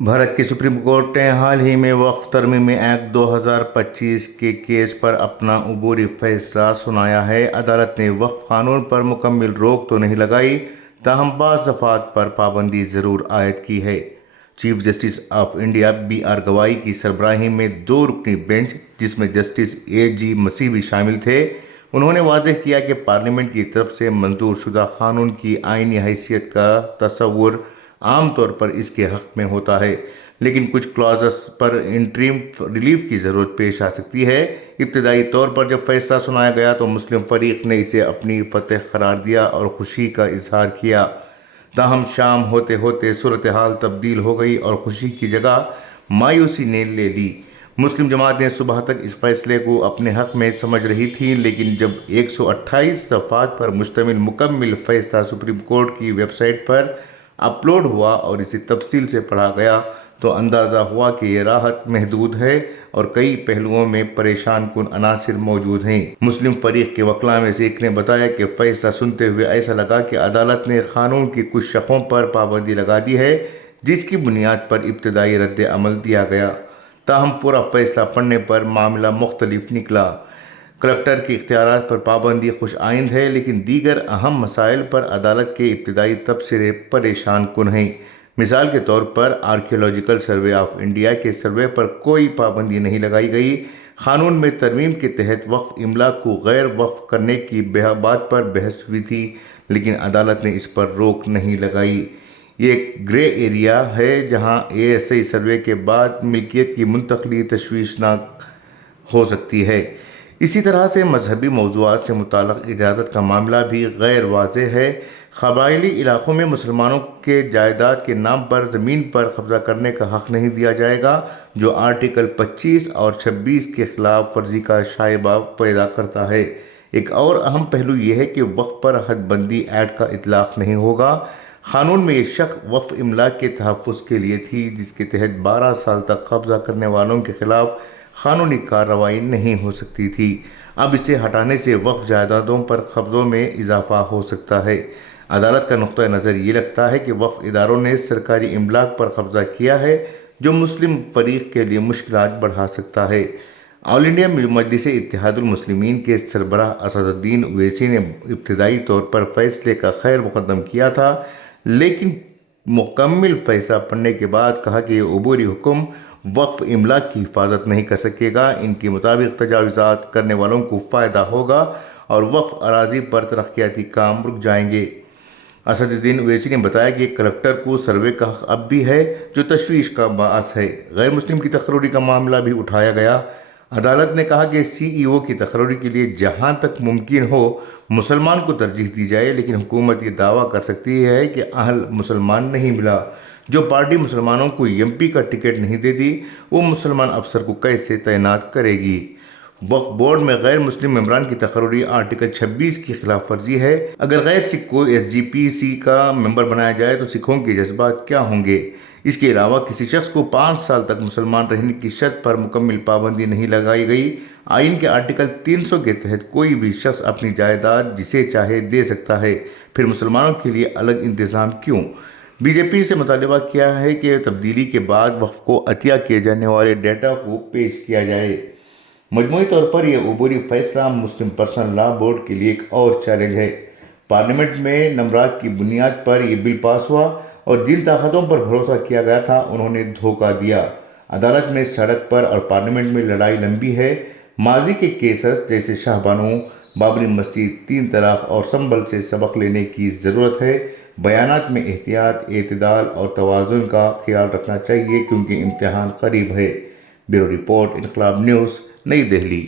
بھارت کی supreme court نے حال ہی میں وقف ترمیمی ایکٹ 2025 کے کیس پر اپنا عبوری فیصلہ سنایا ہے۔ عدالت نے وقف قانون پر مکمل روک تو نہیں لگائی، تاہم بعض دفعات پر پابندی ضرور عائد کی ہے۔ Chief justice of India B R Gavai کی سربراہی میں 2 رکنی بینچ، جس میں جسٹس اے جی مسیح بھی شامل تھے، انہوں نے واضح کیا کہ پارلیمنٹ کی طرف سے منظور شدہ قانون کی آئینی حیثیت کا تصور عام طور پر اس کے حق میں ہوتا ہے، لیکن کچھ کلازز پر انٹریم ریلیف کی ضرورت پیش آ سکتی ہے۔ ابتدائی طور پر جب فیصلہ سنایا گیا تو مسلم فریق نے اسے اپنی فتح قرار دیا اور خوشی کا اظہار کیا، تاہم شام ہوتے ہوتے صورتحال تبدیل ہو گئی اور خوشی کی جگہ مایوسی نے لے لی۔ مسلم جماعتیں صبح تک اس فیصلے کو اپنے حق میں سمجھ رہی تھیں، لیکن جب 128 صفحات پر مشتمل مکمل فیصلہ سپریم کورٹ کی ویب سائٹ پر اپلوڈ ہوا اور اسے تفصیل سے پڑھا گیا تو اندازہ ہوا کہ یہ راحت محدود ہے اور کئی پہلوؤں میں پریشان کن عناصر موجود ہیں۔ مسلم فریق کے وکلاء میں سے ایک نے بتایا کہ فیصلہ سنتے ہوئے ایسا لگا کہ عدالت نے قانون کی کچھ شقوں پر پابندی لگا دی ہے جس کی بنیاد پر ابتدائی رد عمل دیا گیا، تاہم پورا فیصلہ پڑھنے پر معاملہ مختلف نکلا۔ کلکٹر کے اختیارات پر پابندی خوش آئند ہے، لیکن دیگر اہم مسائل پر عدالت کے ابتدائی تبصرے پریشان کن ہیں۔ مثال کے طور پر آرکیولوجیکل سروے آف انڈیا کے سروے پر کوئی پابندی نہیں لگائی گئی۔ قانون میں ترمیم کے تحت وقف املاک کو غیر وقف کرنے کی بات پر بحث ہوئی تھی، لیکن عدالت نے اس پر روک نہیں لگائی۔ یہ ایک گرے ایریا ہے جہاں ASI سروے کے بعد ملکیت کی منتقلی تشویشناک ہو سکتی ہے۔ اسی طرح سے مذہبی موضوعات سے متعلق اجازت کا معاملہ بھی غیر واضح ہے۔ قبائلی علاقوں میں مسلمانوں کے جائیداد کے نام پر زمین پر قبضہ کرنے کا حق نہیں دیا جائے گا، جو آرٹیکل 25 اور 26 کے خلاف ورزی کا شائبہ پیدا کرتا ہے۔ ایک اور اہم پہلو یہ ہے کہ وقف پر حد بندی ایکٹ کا اطلاق نہیں ہوگا۔ قانون میں یہ شق وقف املاک کے تحفظ کے لیے تھی، جس کے تحت 12 سال تک قبضہ کرنے والوں کے خلاف قانونی کارروائی نہیں ہو سکتی تھی۔ اب اسے ہٹانے سے وقف جائیدادوں پر قبضوں میں اضافہ ہو سکتا ہے۔ عدالت کا نقطہ نظر یہ لگتا ہے کہ وقف اداروں نے سرکاری املاک پر قبضہ کیا ہے، جو مسلم فریق کے لیے مشکلات بڑھا سکتا ہے۔ آل انڈیا مجلس اتحاد المسلمین کے سربراہ اسد الدین اویسی نے ابتدائی طور پر فیصلے کا خیر مقدم کیا تھا، لیکن مکمل فیصلہ پڑھنے کے بعد کہا کہ یہ عبوری حکم وقف املاک کی حفاظت نہیں کر سکے گا۔ ان کے مطابق تجاوزات کرنے والوں کو فائدہ ہوگا اور وقف اراضی پر ترقیاتی کام رک جائیں گے۔ اسد الدین اویسی نے بتایا کہ کلکٹر کو سروے کا حق اب بھی ہے، جو تشویش کا باعث ہے۔ غیر مسلم کی تقرری کا معاملہ بھی اٹھایا گیا۔ عدالت نے کہا کہ CEO کی تقرری کے لیے جہاں تک ممکن ہو مسلمان کو ترجیح دی جائے، لیکن حکومت یہ دعویٰ کر سکتی ہے کہ اہل مسلمان نہیں ملا۔ جو پارٹی مسلمانوں کو MP کا ٹکٹ نہیں دیتی، وہ مسلمان افسر کو کیسے تعینات کرے گی؟ وقف بورڈ میں غیر مسلم ممبران کی تقرری آرٹیکل 26 کی خلاف ورزی ہے۔ اگر غیر سکھ کو SGPC کا ممبر بنایا جائے تو سکھوں کے جذبات کیا ہوں گے؟ اس کے علاوہ کسی شخص کو 5 سال تک مسلمان رہنے کی شرط پر مکمل پابندی نہیں لگائی گئی۔ آئین کے آرٹیکل 300 کے تحت کوئی بھی شخص اپنی جائیداد جسے چاہے دے سکتا ہے، پھر مسلمانوں کے لیے الگ انتظام کیوں؟ BJP سے مطالبہ کیا ہے کہ تبدیلی کے بعد وقف کو عطیہ کیے جانے والے ڈیٹا کو پیش کیا جائے۔ مجموعی طور پر یہ عبوری فیصلہ مسلم پرسنل لا بورڈ کے لیے ایک اور چیلنج ہے۔ پارلیمنٹ میں نمبرات کی بنیاد پر یہ بل پاس ہوا اور جن طاقتوں پر بھروسہ کیا گیا تھا انہوں نے دھوکہ دیا۔ عدالت میں، سڑک پر اور پارلیمنٹ میں لڑائی لمبی ہے۔ ماضی کے کیسز جیسے شاہ بانو، بابری مسجد، 3 طلاق اور سنبھل سے سبق لینے کی ضرورت ہے۔ بیانات میں احتیاط، اعتدال اور توازن کا خیال رکھنا چاہیے کیونکہ امتحان قریب ہے۔ بیورو رپورٹ، انقلاب نیوز، نئی دہلی۔